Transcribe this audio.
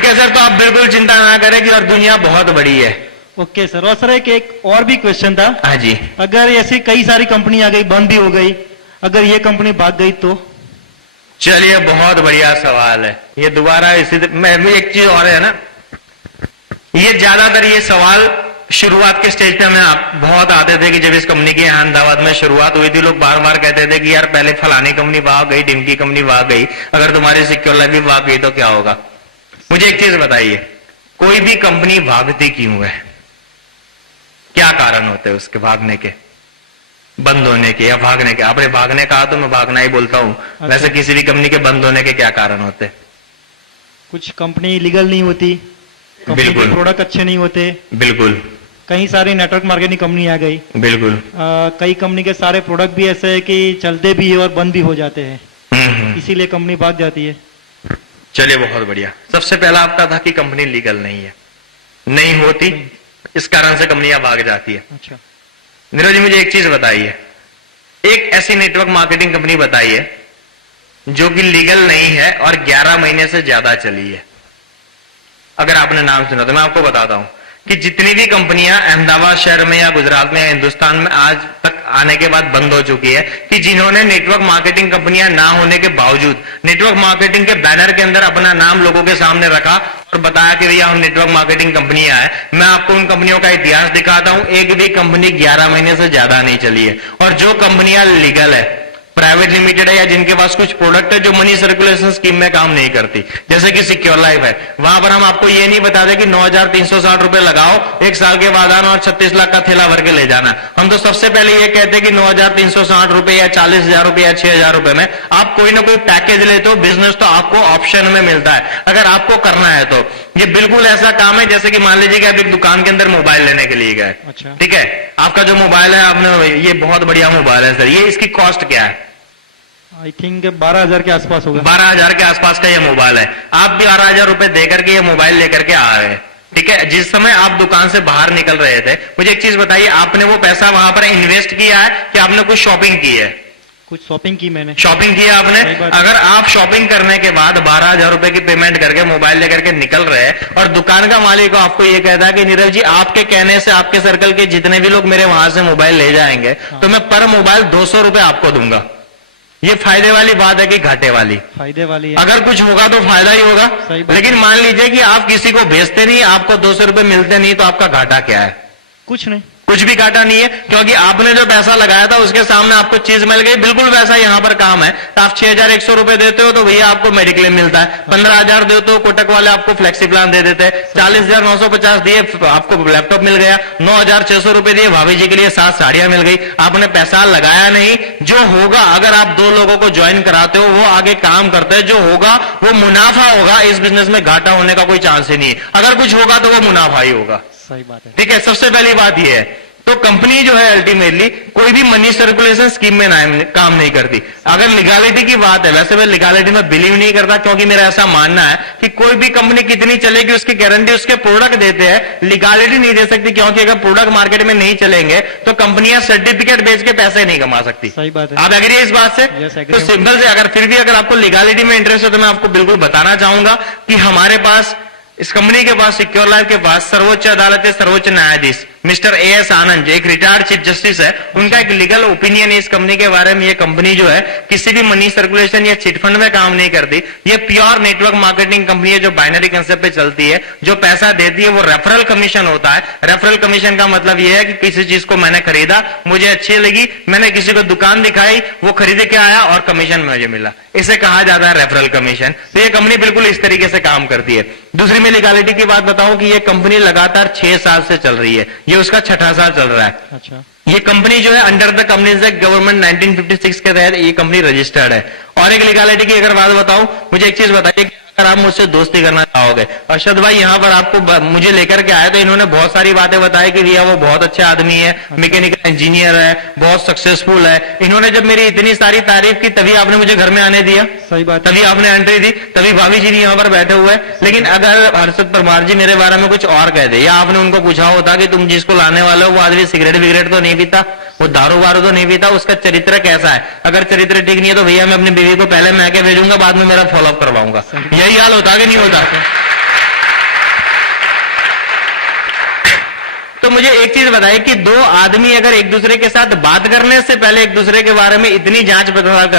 ठीक है सर, तो आप बिल्कुल चिंता ना करें कि और दुनिया बहुत बड़ी है। Okay sir. और सर एक और भी क्वेश्चन था। हाँ जी। अगर ऐसी कई सारी कंपनी आ गई, बंद भी हो गई, अगर ये कंपनी भाग गई तो? चलिए, बहुत बढ़िया सवाल है ये। दोबारा इसी मैं एक चीज और है ना, ये ज्यादातर ये सवाल शुरुआत के स्टेज पे हमें बहुत आते थे कि जब इस कंपनी की अहमदाबाद में शुरुआत हुई थी, लोग बार बार कहते थे कि यार पहले फलानी कंपनी भाग गई, ढिमकी कंपनी भाग गई, अगर तुम्हारी सिक्योर लाइफ भी भाग गई तो क्या होगा। मुझे एक चीज बताइए, कोई भी कंपनी भागती क्यों है? क्या कारण होते हैं उसके भागने के, बंद होने के या भागने के? आपने भागने कहा तो मैं भागना ही बोलता हूं। अच्छा। वैसे किसी भी कंपनी के बंद होने के क्या कारण होते हैं? कुछ कंपनी लीगल नहीं होती, कंपनी के बिल्कुल। प्रोडक्ट अच्छे नहीं होते, बिल्कुल कई सारी नेटवर्क मार्केटिंग कंपनी आ गई, बिल्कुल। कई कंपनी के सारे प्रोडक्ट भी ऐसे है कि चलते भी है और बंद भी हो जाते हैं, इसीलिए कंपनी भाग जाती है। चलिए, बहुत बढ़िया। सबसे पहला आपका था कि कंपनी लीगल नहीं है, नहीं होती, इस कारण से कंपनियां भाग जाती है। अच्छा। नीरज जी, मुझे एक चीज बताइए, एक ऐसी नेटवर्क मार्केटिंग कंपनी बताइए जो कि लीगल नहीं है और 11 महीने से ज्यादा चली है। अगर आपने नाम सुना तो मैं आपको बताता हूं कि जितनी भी कंपनियां अहमदाबाद शहर में या गुजरात में या हिंदुस्तान में आज तक आने के बाद बंद हो चुकी है, कि जिन्होंने नेटवर्क मार्केटिंग कंपनियां ना होने के बावजूद नेटवर्क मार्केटिंग के बैनर के अंदर अपना नाम लोगों के सामने रखा और बताया कि भैया हम नेटवर्क मार्केटिंग कंपनियां हैं, मैं आपको उन कंपनियों का इतिहास दिखाता हूं। एक भी कंपनी 11 महीने से ज्यादा नहीं चली है। और जो कंपनियां लीगल है, प्राइवेट लिमिटेड है, या जिनके पास कुछ प्रोडक्ट है जो मनी सर्कुलेशन स्कीम में काम नहीं करती, जैसे कि सिक्योर लाइफ है, वहां पर हम आपको ये नहीं बताते कि 9,360 रुपए लगाओ, एक साल के बाद आना और 36 लाख का थैला भर के ले जाना। हम तो सबसे पहले ये कहते हैं कि 9,360 रुपए या 40,000 रुपए या 6,000 रुपए में आप कोई ना कोई पैकेज लेते हो, बिजनेस तो आपको ऑप्शन में मिलता है अगर आपको करना है तो। ये बिल्कुल ऐसा काम है जैसे कि मान लीजिए कि आप एक दुकान के अंदर मोबाइल लेने के लिए गए। अच्छा। ठीक है, आपका जो मोबाइल है, आपने ये बहुत बढ़िया मोबाइल है सर, ये इसकी कॉस्ट क्या है? आई थिंक 12,000 के आसपास होगा। 12,000 के आसपास का ये मोबाइल है। आप भी 12,000 रुपए देकर के ये मोबाइल लेकर के आ रहे हैं। ठीक है, जिस समय आप दुकान से बाहर निकल रहे थे, मुझे एक चीज बताइए, आपने वो पैसा वहां पर इन्वेस्ट किया है कि आपने कुछ शॉपिंग की है? कुछ शॉपिंग की मैंने। शॉपिंग किया आपने। अगर आप शॉपिंग करने के बाद 12,000 रुपए की पेमेंट करके मोबाइल लेकर के निकल रहे हैं और दुकान का मालिक आपको ये कहता है कि नीरज जी, आपके कहने से आपके सर्कल के जितने भी लोग मेरे वहां से मोबाइल ले जाएंगे तो मैं पर मोबाइल 200 रुपए आपको दूंगा, ये फायदे वाली बात है कि घाटे वाली? फायदे वाली है। अगर कुछ होगा तो फायदा ही होगा। लेकिन मान लीजिए कि आप किसी को भेजते नहीं, आपको 200 रुपए मिलते नहीं, तो आपका घाटा क्या है? कुछ नहीं, कुछ भी घाटा नहीं है, क्योंकि आपने जो पैसा लगाया था उसके सामने आपको चीज मिल गई। बिल्कुल वैसा यहां पर काम है। तो आप 6,100 रुपए देते हो तो भैया आपको मेडिक्लेम मिलता है, 15,000 देते हो कोटक वाले आपको फ्लेक्सी प्लान दे देते हैं, 40,950 दिए आपको लैपटॉप मिल गया, 9,600 रुपए दिए भाभी जी के लिए 7 साड़ियां मिल गई। आपने पैसा लगाया नहीं। जो होगा, अगर आप 2 लोगों को ज्वाइन कराते हो, वो आगे काम करते हैं, जो होगा वो मुनाफा होगा। इस बिजनेस में घाटा होने का कोई चांस ही नहीं है। अगर कुछ होगा तो वो मुनाफा ही होगा। सही बात है। ठीक है, सबसे पहली बात यह है। तो कंपनी जो है अल्टीमेटली कोई भी मनी सर्कुलेशन स्कीम में काम नहीं करती। अगर लीगलिटी की बात है, वैसे मैं लीगलिटी में बिलीव नहीं करता, क्योंकि मेरा ऐसा मानना है कि कोई भी कंपनी कितनी चलेगी उसकी गारंटी उसके प्रोडक्ट देते हैं, लीगलिटी नहीं दे सकती। क्योंकि अगर प्रोडक्ट मार्केट में नहीं चलेंगे तो कंपनियां सर्टिफिकेट बेच के पैसे नहीं कमा सकती। सही बात है। आप एग्री है इस बात से? तो सिंपल से, अगर फिर भी अगर आपको लीगलिटी में इंटरेस्ट है तो मैं आपको बिल्कुल बताना चाहूंगा कि हमारे पास, इस कंपनी के पास, सिक्योर लाइफ के पास, सर्वोच्च अदालत के सर्वोच्च न्यायाधीश मिस्टर A.S. आनंद, एक रिटायर्ड चीफ जस्टिस है, उनका एक लीगल ओपिनियन है इस कंपनी के बारे में। ये कंपनी जो है किसी भी मनी सर्कुलेशन या चिटफंड में काम नहीं करती। ये प्योर नेटवर्क मार्केटिंग कंपनी है जो बाइनरी कंसेप्ट पे चलती है। जो पैसा देती है वो रेफरल कमीशन होता है। रेफरल कमीशन का मतलब ये है कि किसी चीज को मैंने खरीदा, मुझे अच्छी लगी, मैंने किसी को दुकान दिखाई, वो खरीद के आया और कमीशन मुझे मिला, इसे कहा जाता है रेफरल कमीशन। तो ये कंपनी बिल्कुल इस तरीके से काम करती है। दूसरी में लीगलिटी की बात बताऊं कि ये कंपनी लगातार 6 साल से चल रही है, ये उसका 6ठा साल चल रहा है। अच्छा। ये कंपनी जो है under the companies act government 1956 के तहत ये कंपनी रजिस्टर्ड है। और एक लीगलिटी की अगर बात बताऊं, मुझे एक चीज बताइए कि अगर आप मुझसे दोस्ती करना चाहोगे, अर्शद भाई यहाँ पर आपको मुझे लेकर के आए तो इन्होंने बहुत सारी बातें बताई कि भैया वो बहुत अच्छा आदमी है, मैकेनिकल इंजीनियर है, बहुत सक्सेसफुल है। इन्होंने जब मेरी इतनी सारी तारीफ की तभी आपने मुझे घर में आने दिया। सही बात। तभी आपने एंट्री दी, तभी भाभी जी भी यहाँ पर बैठे हुए हैं। लेकिन अगर हर्षद परमार जी मेरे बारे में कुछ और कह दे, या आपने उनको पूछा होता कि तुम जिसको लाने वाले हो वो आदमी सिगरेट विगरेट तो नहीं पीता, वो दारू वारू तो नहीं पीता, उसका चरित्र कैसा है, अगर चरित्र ठीक नहीं है तो भैया मैं अपनी बीवी को पहले मैं के भेजूंगा, बाद में मेरा फॉलोअप करवाऊंगा। यही हाल होता कि नहीं होता? तो मुझे एक चीज बताइए कि दो आदमी अगर एक दूसरे के साथ बात करने से पहले एक दूसरे के बारे में इतनी जांच पड़ताल करते